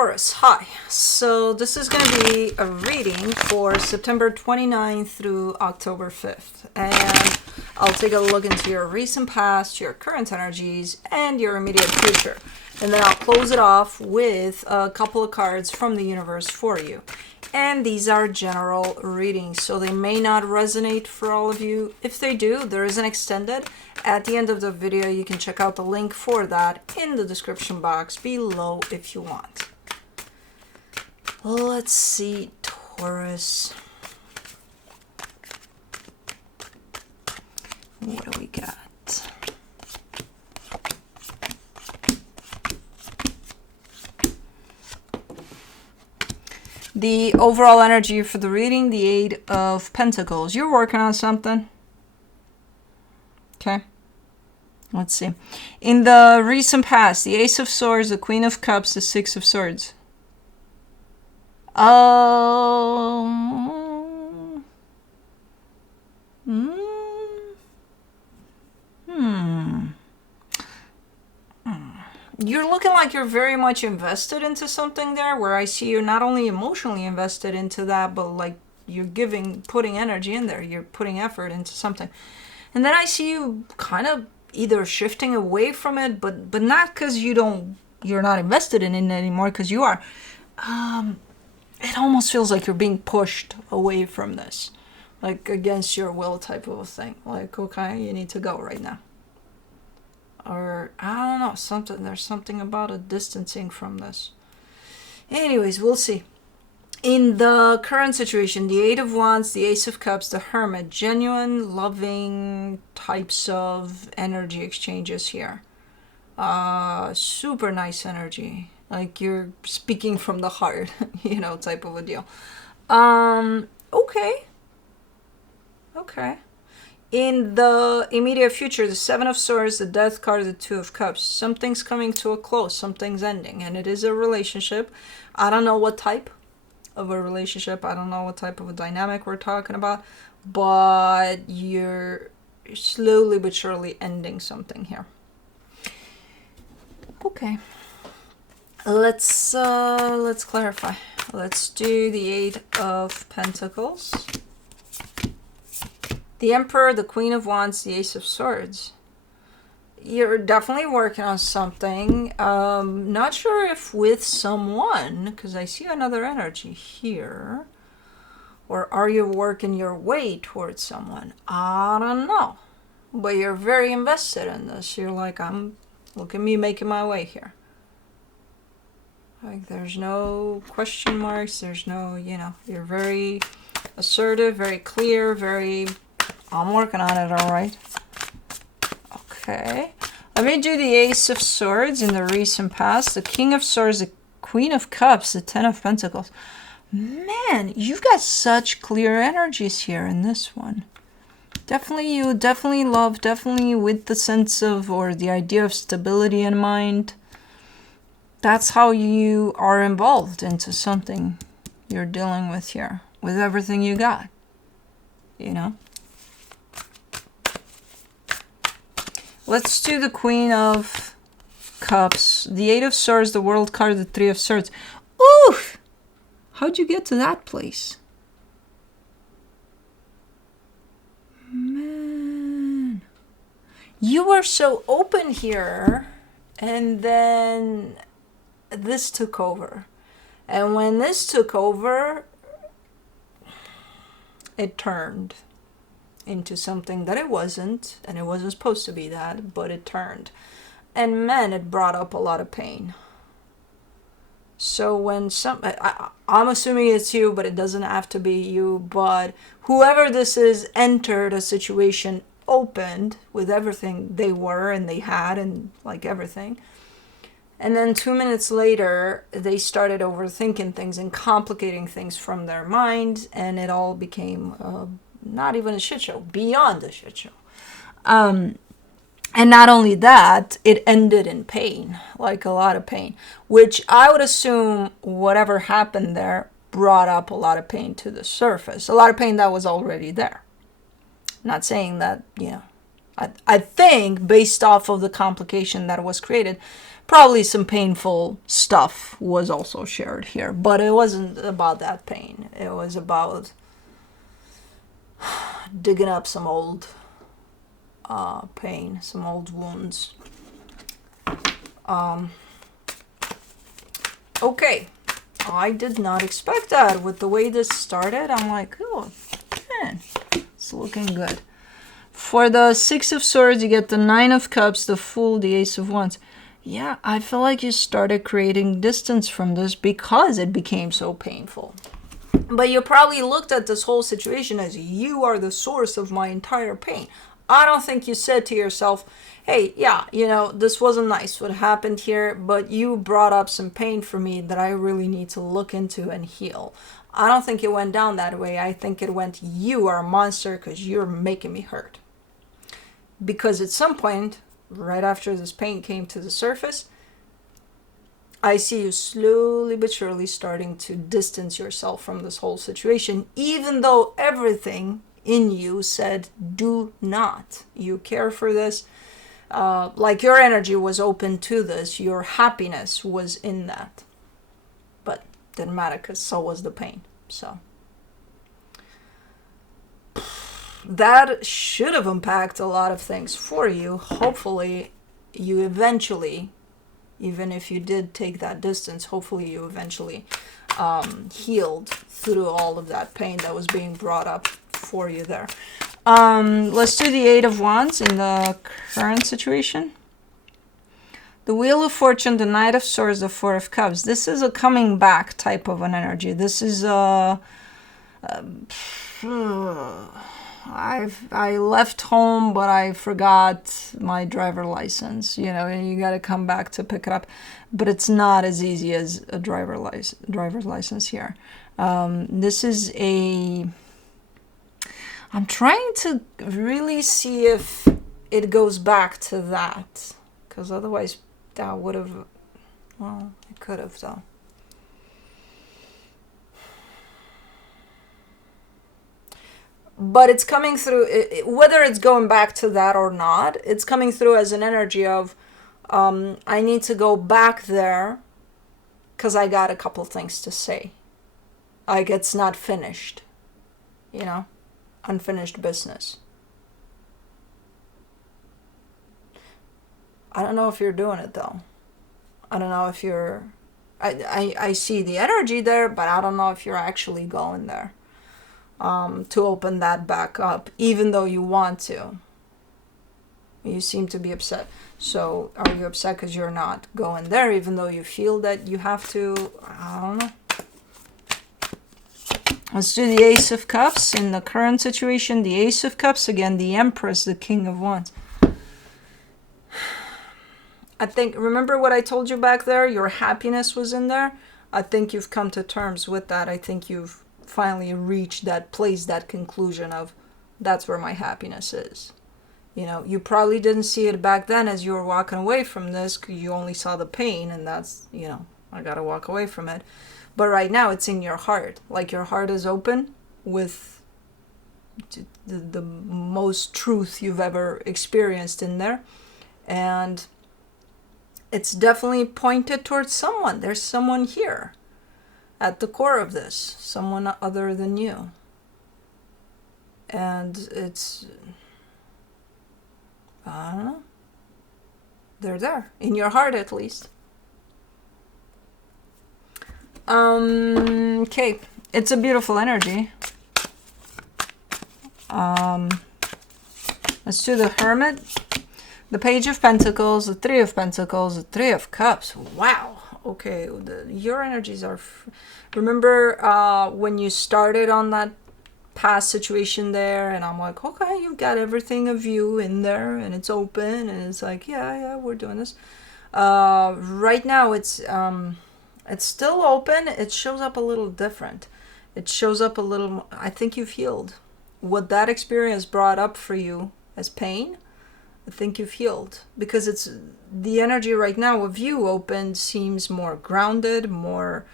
Taurus, hi. So this is going to be a reading for September 29th through October 5th. And I'll take a look into your recent past, your current energies, and your immediate future. And then I'll close it off with a couple of cards from the universe for you. And these are general readings, so they may not resonate for all of you. If they do, there is an extended. At the end of the video, you can check out the link for that in the description box below if you want. Let's see, Taurus. What do we got? The overall energy for the reading, the Eight of Pentacles. You're working on something. Okay. Let's see. In the recent past, the Ace of Swords, the Queen of Cups, the Six of Swords. You're looking like you're very much invested into something there, where I see you're not only emotionally invested into that, but like you're putting energy in there. You're putting effort into something. And then I see you kind of either shifting away from it, but not because you're not invested in it anymore, because you are. It almost feels like you're being pushed away from this, like against your will type of a thing. Like, okay, you need to go right now. Or, I don't know, there's something about a distancing from this. Anyways, we'll see. In the current situation, the Eight of Wands, the Ace of Cups, the Hermit, genuine, loving types of energy exchanges here. Super nice energy. Like you're speaking from the heart, type of a deal. Okay. In the immediate future, the Seven of Swords, the Death card, the Two of Cups. Something's coming to a close. Something's ending. And it is a relationship. I don't know what type of a relationship. I don't know what type of a dynamic we're talking about. But you're slowly but surely ending something here. Okay. Let's clarify. Let's do the Eight of Pentacles. The Emperor, the Queen of Wands, the Ace of Swords. You're definitely working on something. Not sure if with someone, because I see another energy here. Or are you working your way towards someone? I don't know. But you're very invested in this. You're like, look at me making my way here. Like there's no question marks. There's no, you're very assertive, very clear, I'm working on it, all right. Okay. Let me do the Ace of Swords in the recent past, the King of Swords, the Queen of Cups, the Ten of Pentacles. Man, you've got such clear energies here in this one. Definitely with the sense of, or the idea of stability in mind. That's how you are involved into something you're dealing with here, with everything you got, Let's do the Queen of Cups, the Eight of Swords, the World card, the Three of Swords. Oof! How'd you get to that place? Man. You were so open here, and then this took over. And when this took over, it turned into something that it wasn't, and it wasn't supposed to be that, but it turned. And man, it brought up a lot of pain. So when I'm assuming it's you, but it doesn't have to be you, but whoever this is entered a situation opened with everything they were and they had and like everything. And then 2 minutes later, they started overthinking things and complicating things from their mind, and it all became not even a shit show, beyond a shit show. And not only that, it ended in pain, like a lot of pain, which I would assume whatever happened there brought up a lot of pain to the surface, a lot of pain that was already there. Not saying that, I think based off of the complication that was created, Probably some painful stuff was also shared here, but it wasn't about that pain. It was about digging up some old pain, some old wounds. Okay, I did not expect that. With the way this started, I'm like, oh, man, it's looking good. For the Six of Swords, you get the Nine of Cups, the Fool, the Ace of Wands. Yeah, I feel like you started creating distance from this because it became so painful. But you probably looked at this whole situation as you are the source of my entire pain. I don't think you said to yourself, hey, yeah, this wasn't nice what happened here, but you brought up some pain for me that I really need to look into and heal. I don't think it went down that way. I think it went, you are a monster because you're making me hurt. Because at some point, right after this pain came to the surface, I see you slowly but surely starting to distance yourself from this whole situation, even though everything in you said, do not. You care for this. Like your energy was open to this. Your happiness was in that. But didn't matter because so was the pain. So that should have unpacked a lot of things for you. Hopefully you eventually, even if you did take that distance, hopefully you eventually healed through all of that pain that was being brought up for you there. Let's do the Eight of Wands in the current situation. The Wheel of Fortune, the Knight of Swords, the Four of Cups. This is a coming back type of an energy. This is I left home, but I forgot my driver license, and you got to come back to pick it up. But it's not as easy as a driver's license here. This is I'm trying to really see if it goes back to that, because otherwise that would have, well, it could have though. But it's coming through, whether it's going back to that or not, it's coming through as an energy of, I need to go back there because I got a couple things to say. Like it's not finished, unfinished business. I don't know if you're doing it though. I don't know if you're, I see the energy there, but I don't know if you're actually going there. To open that back up, even though you want to. You seem to be upset. So are you upset because you're not going there, even though you feel that you have to? I don't know. Let's do the Ace of Cups in the current situation. The Ace of Cups, again, the Empress, the King of Wands. I think, remember what I told you back there? Your happiness was in there. I think you've come to terms with that. I think you've finally reach that place, that conclusion of, that's where my happiness is. You probably didn't see it back then as you were walking away from this, because you only saw the pain, and that's, I gotta walk away from it. But right now it's in your heart. Like your heart is open with the most truth you've ever experienced in there. And it's definitely pointed towards someone. There's someone here at the core of this, someone other than you. And it's, I don't know, they're there, in your heart at least. Okay, it's a beautiful energy. Let's do the Hermit, the Page of Pentacles, the Three of Pentacles, the Three of Cups. Wow. Okay, your energies are... Remember when you started on that past situation there, and I'm like, okay, you've got everything of you in there, and it's open, and it's like, yeah, we're doing this. Right now, it's still open. It shows up a little different. It shows up a little... I think you've healed. What that experience brought up for you as pain, I think you've healed, because it's the energy right now of you open seems more grounded, more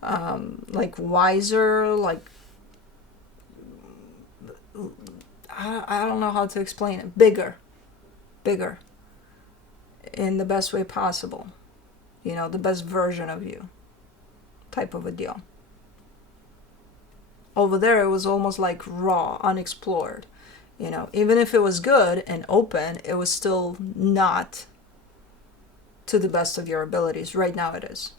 like wiser, like I don't know how to explain it. Bigger in the best way possible. you know, the best version of you type of a deal. Over there, it was almost like raw, unexplored. You know, even if it was good and open, it was still not to the best of your abilities. Right now it is.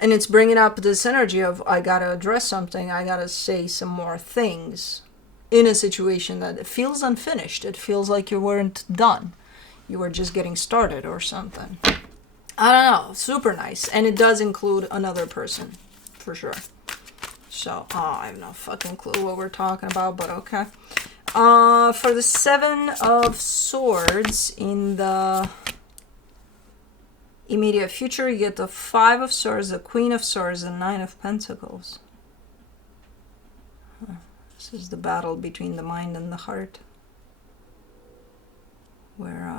And it's bringing up this energy of, I gotta address something, I gotta say some more things in a situation that it feels unfinished. It feels like you weren't done. You were just getting started or something. I don't know. Super nice. And it does include another person, for sure. So, I have no fucking clue what we're talking about, but okay. For the 7 of Swords in the immediate future, you get the 5 of Swords, the Queen of Swords, and 9 of Pentacles. This is the battle between the mind and the heart. Where,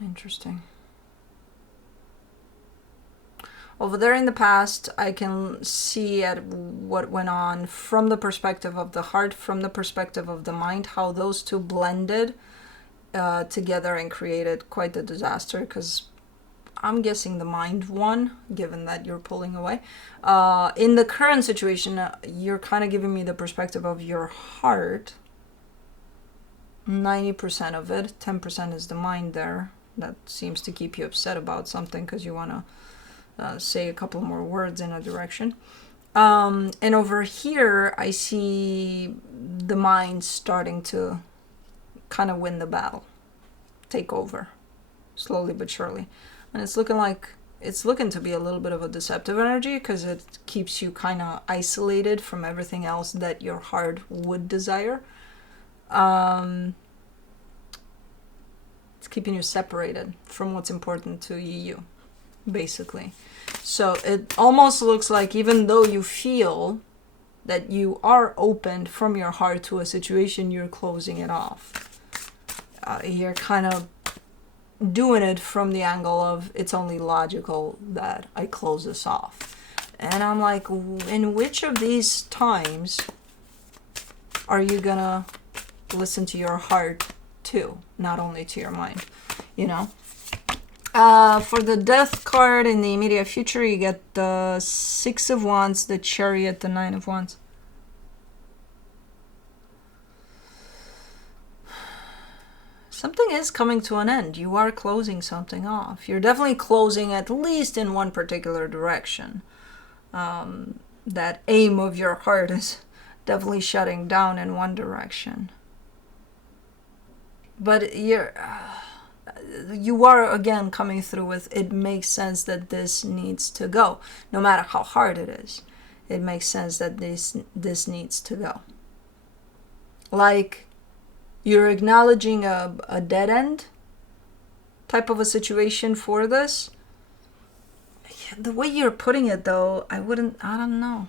interesting. Over there in the past, I can see at what went on from the perspective of the heart, from the perspective of the mind, how those two blended together and created quite the disaster, because I'm guessing the mind won, given that you're pulling away. In the current situation, you're kind of giving me the perspective of your heart. 90% of it, 10% is the mind there. That seems to keep you upset about something because you want to say a couple more words in a direction. And over here, I see the mind starting to kind of win the battle, take over, slowly but surely. And it's looking to be a little bit of a deceptive energy, because it keeps you kind of isolated from everything else that your heart would desire. It's keeping you separated from what's important to you, basically. So it almost looks like, even though you feel that you are opened from your heart to a situation, you're closing it off. You're kind of doing it from the angle of, it's only logical that I close this off. And I'm like, in which of these times are you gonna listen to your heart too, not only to your mind, you know? For the Death card in the immediate future, you get the 6 of Wands, the Chariot, the 9 of Wands. Something is coming to an end. You are closing something off. You're definitely closing, at least in one particular direction. That aim of your heart is definitely shutting down in one direction. But you are again coming through with, it makes sense that this needs to go. No matter how hard it is, it makes sense that this needs to go. Like, you're acknowledging a dead end type of a situation for this. The way you're putting it, though, I don't know.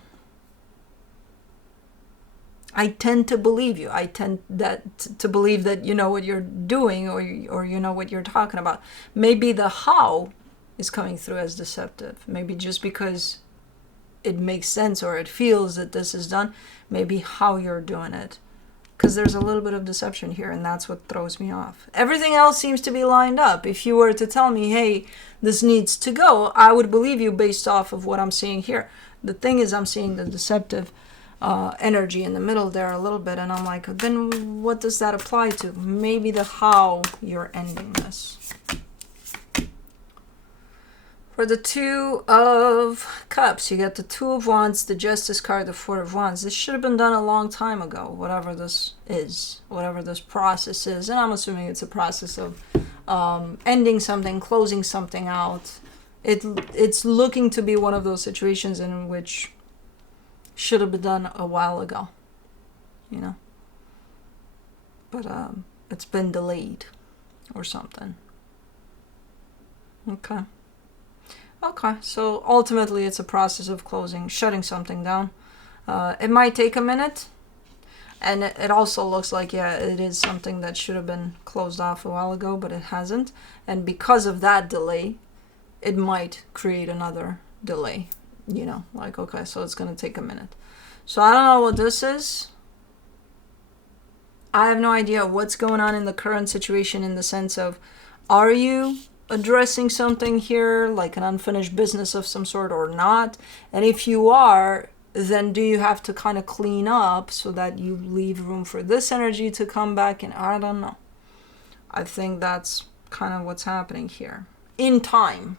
I tend to believe you. I tend to believe that you know what you're doing, or you know what you're talking about. Maybe the how is coming through as deceptive. Maybe just because it makes sense or it feels that this is done. Maybe how you're doing it. Because there's a little bit of deception here, and that's what throws me off. Everything else seems to be lined up. If you were to tell me, hey, this needs to go, I would believe you based off of what I'm seeing here. The thing is, I'm seeing the deceptive energy in the middle there a little bit, and I'm like, then what does that apply to? Maybe the how you're ending this. For the 2 of Cups, you get the 2 of Wands, the Justice card, the 4 of Wands. This should have been done a long time ago, whatever this is, whatever this process is. And I'm assuming it's a process of ending something, closing something out. It's looking to be one of those situations in which should have been done a while ago, you know. But it's been delayed or something. Okay, so ultimately it's a process of closing, shutting something down. It might take a minute, and it also looks like, yeah, it is something that should have been closed off a while ago, but it hasn't. And because of that delay, it might create another delay, you know, like, okay, so it's going to take a minute. So I don't know what this is. I have no idea what's going on in the current situation, in the sense of, are you addressing something here, like an unfinished business of some sort, or not? And if you are, then do you have to kind of clean up so that you leave room for this energy to come back? And I don't know. I think that's kind of what's happening here. In time.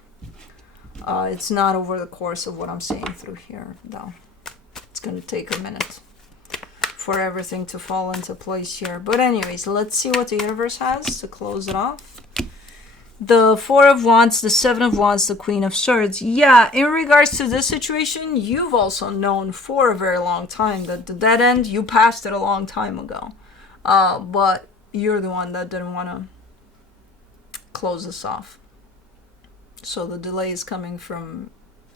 It's not over the course of what I'm seeing through here, though. It's going to take a minute for everything to fall into place here. But anyways, let's see what the universe has to close it off. The Four of Wands, the Seven of Wands, the Queen of Swords. Yeah, in regards to this situation, you've also known for a very long time that the dead end, you passed it a long time ago. But you're the one that didn't want to close this off. So the delay is coming from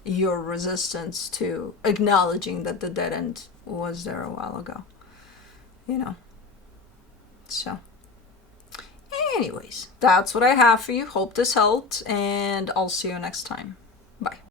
your resistance to acknowledging that the dead end was there a while ago. You know. So. Anyways, that's what I have for you. Hope this helped, and I'll see you next time. Bye.